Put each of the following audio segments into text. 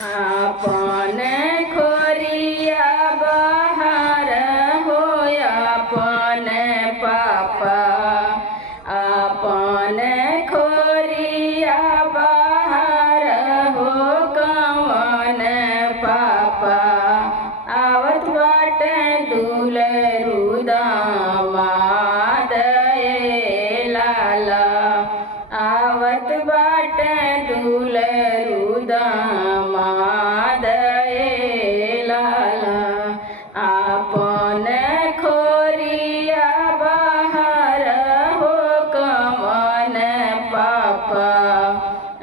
आपन खोरिया बाहर हो आपन पापा, आपन खोरिया बाहर हो कवन पापा। आवत बाटे दुलरू दामाद ए लाला, आवत बाटे दुलरू दामाद ए लाला। आपन खोरिया बाहर हो कवन पापा,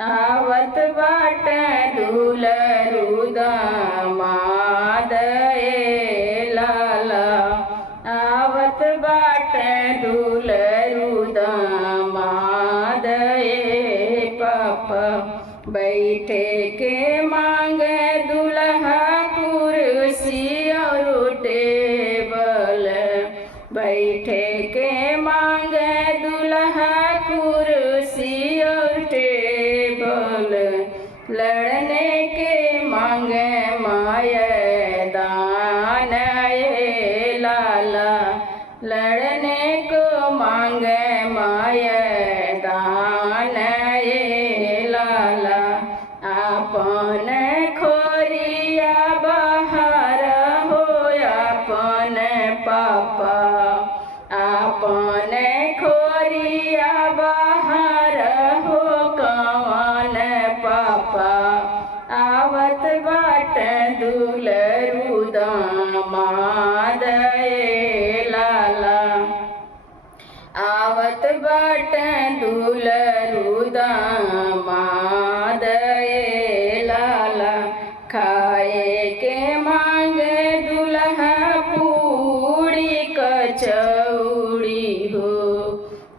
आवत बाटे दुलरू दामाद ए लाला, आवत बाटे दुलरू दामाद ए पापा। बैठे के मांगे दुल्हा कुर्सी और टेबल, बैठे के मांगे दुल्हा कुर्सी और टेबल। लड़ने के मांगे मैदान ए लाला, लड़ने को मांगे मैदान ए लाला। आपन खोरिया बाहर हो आपन पापा, आपन खोरिया बाहर हो कवन पापा। आवत बाटे दुलरू दामाद ए लाला, आवत बाटे दुलरू दामाद ए लाला। खाए के मांगे दुल्हा पूड़ी कचौड़ी हो,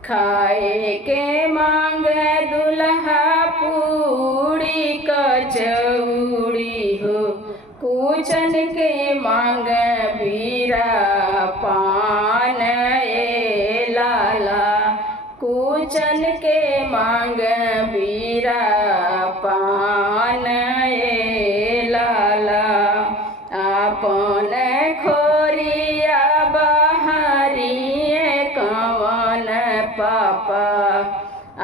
खाए के मांगे दुल्हा पूड़ी कचौड़ी हो। कुचन के मांगे बीरा पान ए लाला, कुचन के मांगे बीरा पान ए लाला। आपन खोरिया बाहरी कवन पापा,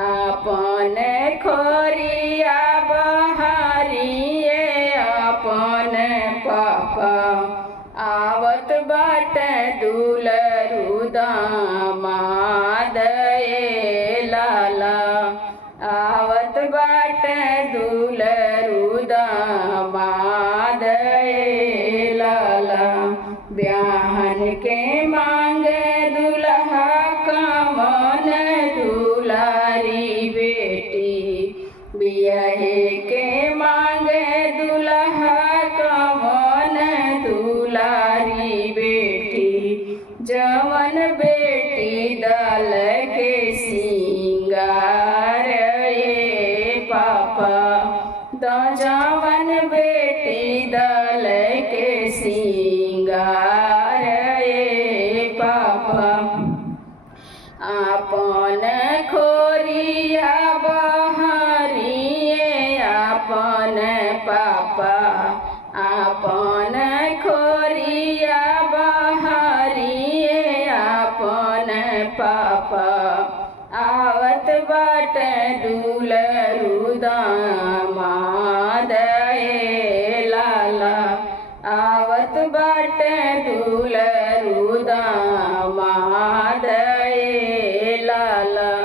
आपन खोरिया बाहरी आपन पापा। आवत बाटे दुलरू दामाद ए लाला, आवत बाटे दुलरू दामाद ए लाला। ब्याहन के मांगे दुल्हा कवन दुलारी बेटी, बियाहे के मांगे दुल्हा कवन दुलारी बेटी। जवन बेटी दल के सिंगार ए पापा, जवन बेटी दल के सिंगार ए पापा। आपन खोरिया बाहरी आपन पापा, आपन खोरिया बाहरी आपन पापा। आवत बाटे दुलरू दामाद ए लाला, आवत बाटे